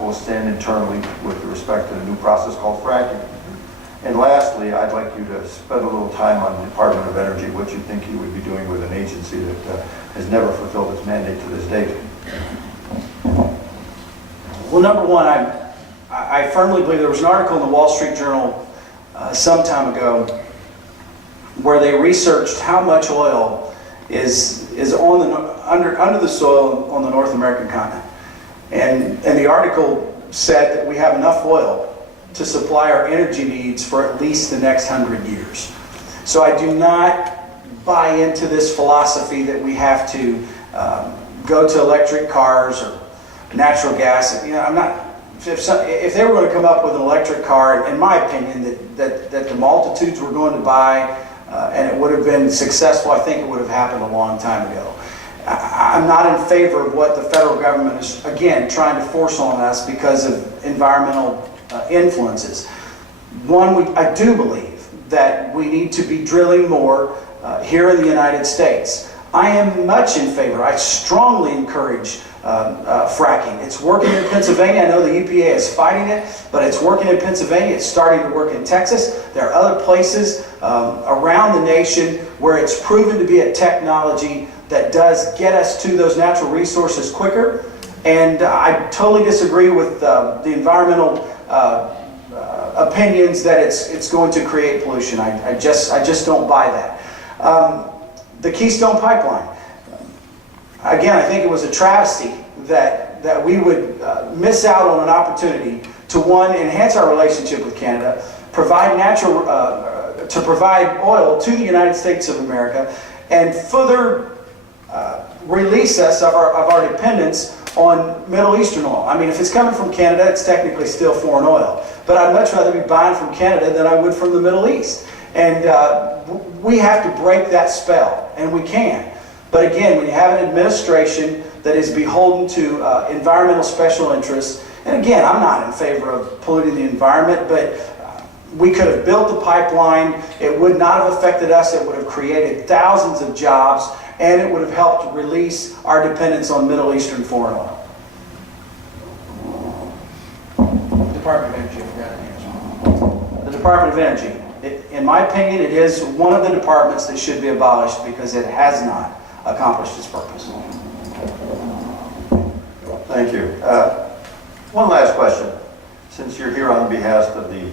will stand internally with respect to the new process called fracking. And lastly, I'd like you to spend a little time on the Department of Energy, what you think you would be doing with an agency that has never fulfilled its mandate to this date. Well, number one, I firmly believe there was an article in the Wall Street Journal some time ago where they researched how much oil is on under the soil on the North American continent. And the article said that we have enough oil to supply our energy needs for at least the next 100 years. So I do not buy into this philosophy that we have to go to electric cars or natural gas. You know, I'm not. If they were going to come up with an electric car, in my opinion, that the multitudes were going to buy, and it would have been successful, I think it would have happened a long time ago. I'm not in favor of what the federal government is, again, trying to force on us because of environmental influences. One, I do believe that we need to be drilling more here in the United States. I am much in favor. I strongly encourage fracking. It's working in Pennsylvania. I know the EPA is fighting it, but it's working in Pennsylvania. It's starting to work in Texas. There are other places around the nation where it's proven to be a technology that does get us to those natural resources quicker. And I totally disagree with the environmental opinions that it's going to create pollution. I just don't buy that. The Keystone Pipeline. Again, I think it was a travesty that we would miss out on an opportunity to, one, enhance our relationship with Canada, provide to provide oil to the United States of America, and further release us of our dependence on Middle Eastern oil. I mean, if it's coming from Canada, it's technically still foreign oil. But I'd much rather be buying from Canada than I would from the Middle East. And we have to break that spell, and we can. But again, when you have an administration that is beholden to environmental special interests, and again, I'm not in favor of polluting the environment, but we could have built the pipeline. It would not have affected us. It would have created thousands of jobs, and it would have helped release our dependence on Middle Eastern foreign oil. Department of Energy, I forgot to answer. The Department of Energy. In my opinion, it is one of the departments that should be abolished because it has not accomplished its purpose. Thank you. One last question. Since you're here on behalf of the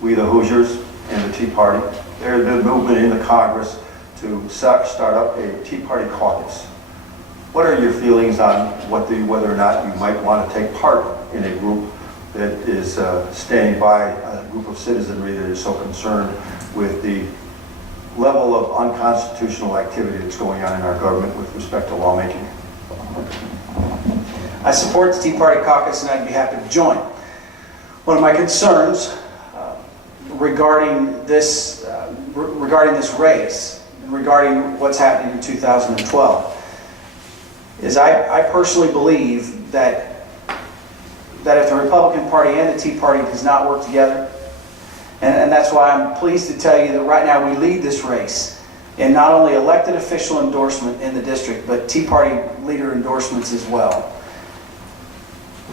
We The Hoosiers and the Tea Party, there has been a movement in the Congress to start up a Tea Party caucus. What are your feelings on whether or not you might want to take part in a group that is standing by a group of citizenry that is so concerned with the level of unconstitutional activity that's going on in our government with respect to lawmaking? I support the Tea Party caucus, and I'd be happy to join. One of my concerns regarding this race, and regarding what's happening in 2012, is I personally believe that if the Republican Party and the Tea Party does not work together, and that's why I'm pleased to tell you that right now we lead this race in not only elected official endorsement in the district, but Tea Party leader endorsements as well.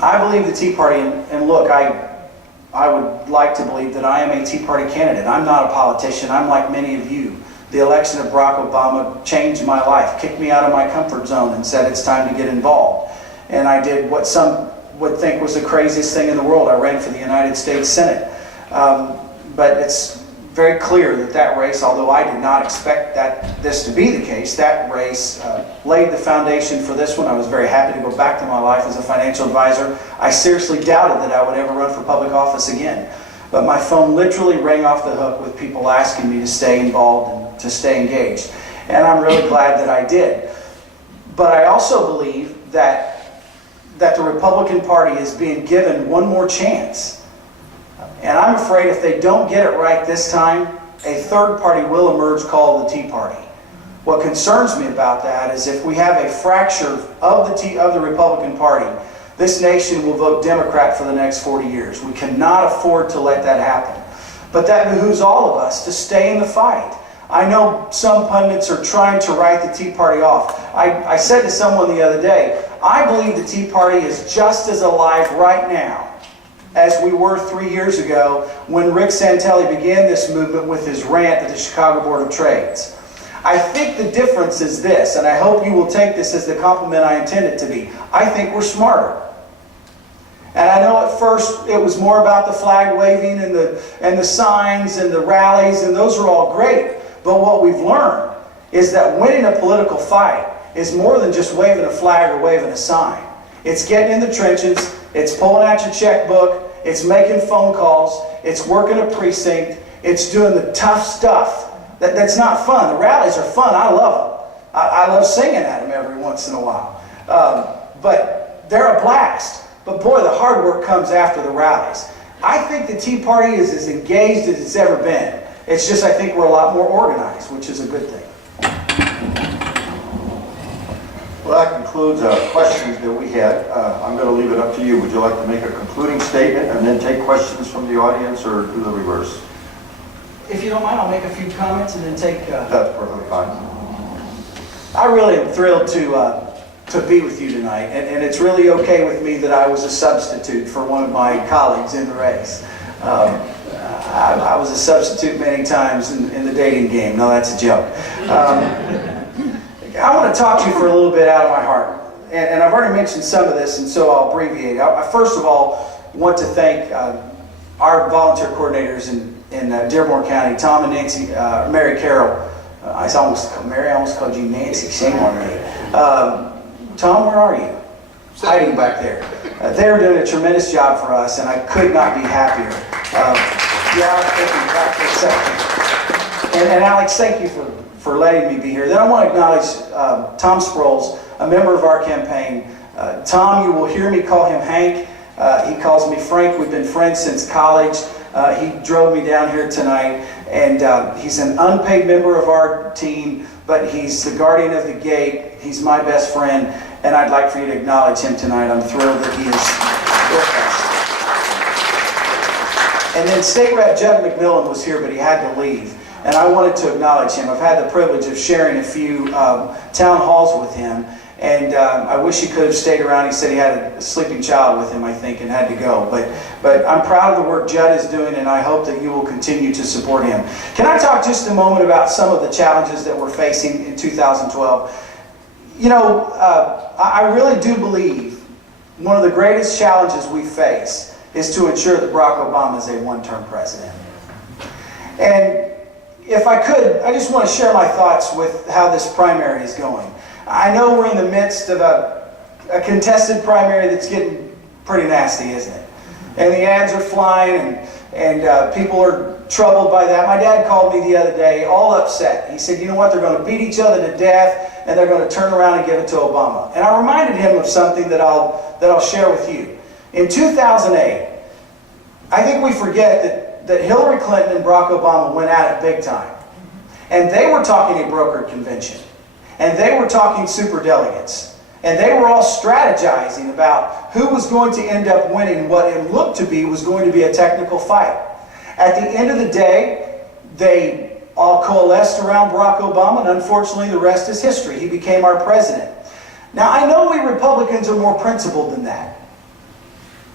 I believe the Tea Party, and look, I would like to believe that I am a Tea Party candidate. I'm not a politician. I'm like many of you. The election of Barack Obama changed my life, kicked me out of my comfort zone and said it's time to get involved. And I did what some would think was the craziest thing in the world. I ran for the United States Senate. But it's very clear that race, although I did not expect this to be the case, that race laid the foundation for this one. I was very happy to go back to my life as a financial advisor. I seriously doubted that I would ever run for public office again. But my phone literally rang off the hook with people asking me to stay involved and to stay engaged. And I'm really glad that I did. But I also believe that the Republican Party is being given one more chance. And I'm afraid if they don't get it right this time, a third party will emerge called the Tea Party. What concerns me about that is if we have a fracture of the Republican Party, this nation will vote Democrat for the next 40 years. We cannot afford to let that happen. But that behooves all of us to stay in the fight. I know some pundits are trying to write the Tea Party off. I said to someone the other day, I believe the Tea Party is just as alive right now as we were 3 years ago when Rick Santelli began this movement with his rant at the Chicago Board of Trades. I think the difference is this, and I hope you will take this as the compliment I intend it to be. I think we're smarter. And I know at first it was more about the flag waving and the signs and the rallies, and those are all great. But what we've learned is that winning a political fight is more than just waving a flag or waving a sign. It's getting in the trenches, it's pulling out your checkbook, it's making phone calls, it's working a precinct, it's doing the tough stuff. That's not fun. The rallies are fun. I love them. I love singing at them every once in a while. But they're a blast. But boy, the hard work comes after the rallies. I think the Tea Party is as engaged as it's ever been. It's just I think we're a lot more organized, which is a good thing. Well, that concludes questions that we had. I'm going to leave it up to you. Would you like to make a concluding statement and then take questions from the audience, or do the reverse? If you don't mind, I'll make a few comments and then take... That's perfectly fine. I really am thrilled to be with you tonight, and it's really okay with me that I was a substitute for one of my colleagues in the race. I was a substitute many times in the dating game. No, that's a joke. I want to talk to you for a little bit out of my heart, and I've already mentioned some of this, and so I'll abbreviate. I first of all want to thank our volunteer coordinators in Dearborn County, Tom and Nancy, Mary Carroll. Mary, I almost called you Nancy. Shame on me. Tom, where are you? Hiding back there. They're doing a tremendous job for us, and I could not be happier. And Alex, thank you for letting me be here. Then I want to acknowledge Tom Sproles, a member of our campaign. Tom, you will hear me call him Hank. He calls me Frank. We've been friends since college. He drove me down here tonight, and he's an unpaid member of our team, but he's the guardian of the gate. He's my best friend, and I'd like for you to acknowledge him tonight. I'm thrilled that he is with us. And then State Rep Jeff McMillan was here, but he had to leave, and I wanted to acknowledge him. I've had the privilege of sharing a few town halls with him, and I wish he could have stayed around. He said he had a sleeping child with him, I think, and had to go. But I'm proud of the work Judd is doing, and I hope that you will continue to support him. Can I talk just a moment about some of the challenges that we're facing in 2012? You know, I really do believe one of the greatest challenges we face is to ensure that Barack Obama is a one-term president. And if I could, I just want to share my thoughts with how this primary is going. I know we're in the midst of a contested primary that's getting pretty nasty, isn't it? And the ads are flying, and people are troubled by that. My dad called me the other day, all upset. He said, you know what, they're going to beat each other to death, and they're going to turn around and give it to Obama. And I reminded him of something that I'll share with you. In 2008, I think we forget that Hillary Clinton and Barack Obama went at it big time. And they were talking a brokered convention. And they were talking superdelegates. And they were all strategizing about who was going to end up winning what it looked to be was going to be a technical fight. At the end of the day, they all coalesced around Barack Obama, and unfortunately the rest is history. He became our president. Now, I know we Republicans are more principled than that.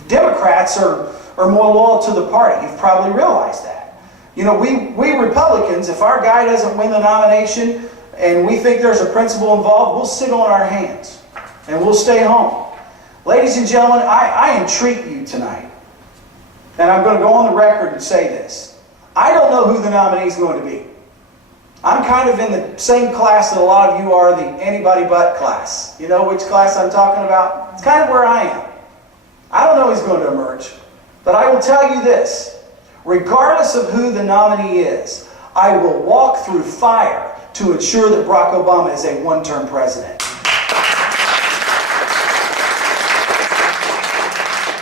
Democrats are more loyal to the party. You've probably realized that. You know, we Republicans, if our guy doesn't win the nomination and we think there's a principle involved, we'll sit on our hands and we'll stay home. Ladies and gentlemen, I entreat you tonight, and I'm going to go on the record and say this. I don't know who the nominee is going to be. I'm kind of in the same class that a lot of you are, the anybody but class. You know which class I'm talking about? It's kind of where I am. I don't know who's going to emerge, but I will tell you this. Regardless of who the nominee is, I will walk through fire to ensure that Barack Obama is a one-term president.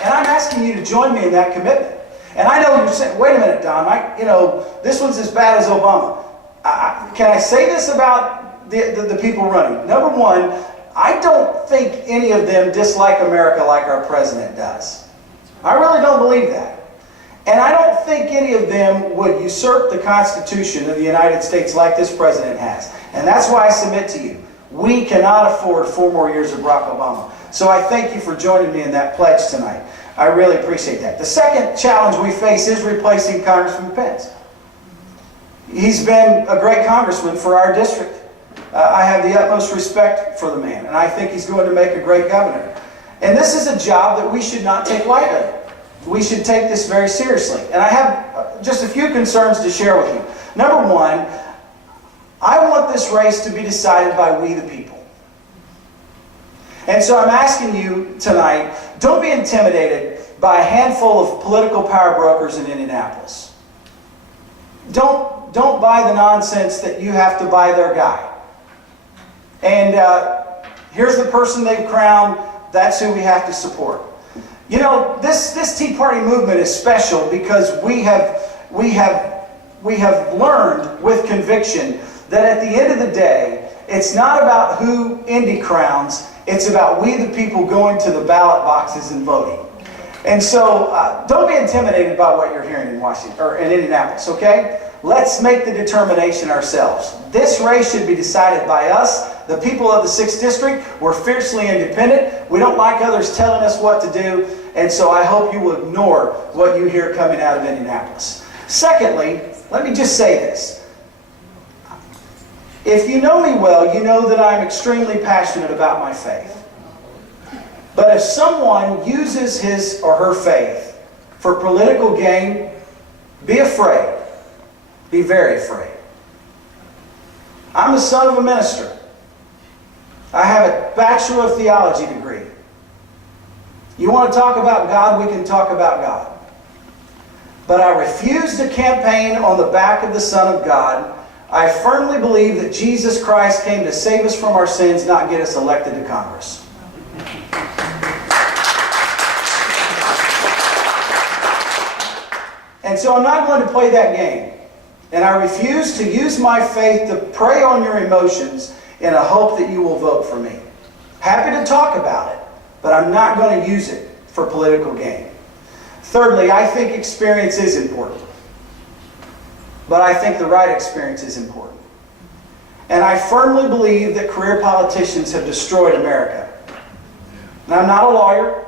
And I'm asking you to join me in that commitment. And I know you're saying, wait a minute, Don, this one's as bad as Obama. Can I say this about the people running? Number one, I don't think any of them dislike America like our president does. I really don't believe that. And I don't think any of them would usurp the Constitution of the United States like this president has. And that's why I submit to you, We cannot afford 4 more years of Barack Obama. So I thank you for joining me in that pledge tonight. I really appreciate that. The second challenge we face is replacing Congressman Pence. He's been a great congressman for our district. I have the utmost respect for the man, and I think he's going to make a great governor. And this is a job that we should not take lightly. We should take this very seriously. And I have just a few concerns to share with you. Number one, I want this race to be decided by we the people. And so I'm asking you tonight, don't be intimidated by a handful of political power brokers in Indianapolis. Don't buy the nonsense that you have to buy their guy. And here's the person they've crowned, that's who we have to support. You know, this Tea Party movement is special because we have learned with conviction that at the end of the day, it's not about who Indy crowns, it's about we the people going to the ballot boxes and voting. And so don't be intimidated by what you're hearing in Washington or in Indianapolis, okay? Let's make the determination ourselves. This race should be decided by us, the people of the 6th District. We're fiercely independent. We don't like others telling us what to do. And so I hope you will ignore what you hear coming out of Indianapolis. Secondly, let me just say this. If you know me well, you know that I'm extremely passionate about my faith. But if someone uses his or her faith for political gain, be afraid. Be very afraid. I'm the son of a minister. I have a Bachelor of Theology degree. You want to talk about God, we can talk about God. But I refuse to campaign on the back of the Son of God. I firmly believe that Jesus Christ came to save us from our sins, not get us elected to Congress. And so I'm not going to play that game. And I refuse to use my faith to prey on your emotions in a hope that you will vote for me. Happy to talk about it, but I'm not going to use it for political gain. Thirdly, I think experience is important. But I think the right experience is important. And I firmly believe that career politicians have destroyed America. And I'm not a lawyer,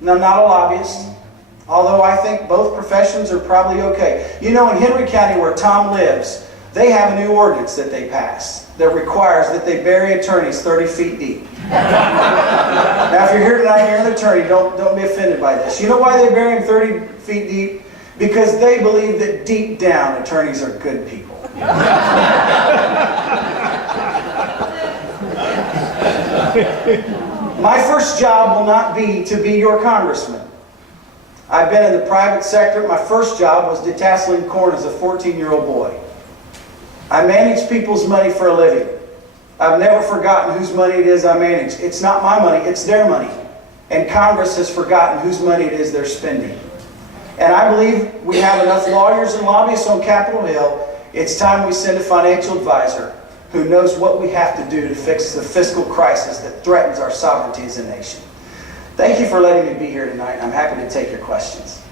and I'm not a lobbyist, although I think both professions are probably okay. You know, in Henry County, where Tom lives, they have a new ordinance that they passed that requires that they bury attorneys 30 feet deep. Now, if you're here tonight and you're an attorney, don't be offended by this. You know why they bury them 30 feet deep? Because they believe that deep down, attorneys are good people. My first job will not be to be your congressman. I've been in the private sector. My first job was detasseling corn as a 14-year-old boy. I manage people's money for a living. I've never forgotten whose money it is I manage. It's not my money, it's their money. And Congress has forgotten whose money it is they're spending. And I believe we have enough lawyers and lobbyists on Capitol Hill. It's time we send a financial advisor who knows what we have to do to fix the fiscal crisis that threatens our sovereignty as a nation. Thank you for letting me be here tonight. I'm happy to take your questions.